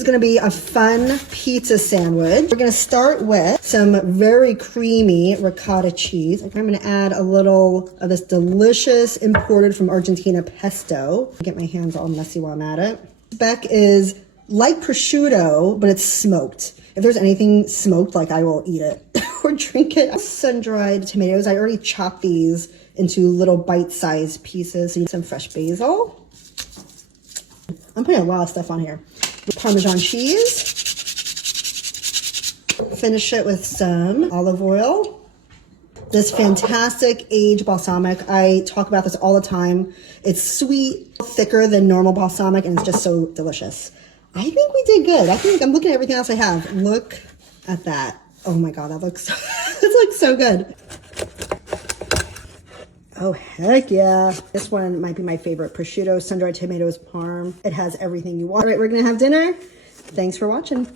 is gonna be a fun pizza sandwich. We're gonna start with some very creamy ricotta cheese. I'm gonna add a little of this delicious imported from Argentina pesto. Get my hands all messy while I'm at it. Speck is like prosciutto, but it's smoked. If there's anything smoked, like I will eat it or drink it. Sun-dried tomatoes. I already chopped these into little bite-sized pieces. So some fresh basil. I'm putting a lot of stuff on here. Parmesan cheese. Finish it with some olive oil. This fantastic aged balsamic. I talk about this all the time. It's sweet, thicker than normal balsamic, and it's just so delicious. I think we did good. I think I'm looking at everything else I have. Look at that. Oh my God, that looks so, it looks so good. Oh, heck yeah. This one might be my favorite. Prosciutto, sun-dried tomatoes, parm. It has everything you want. All right, we're gonna have dinner. Thanks for watching.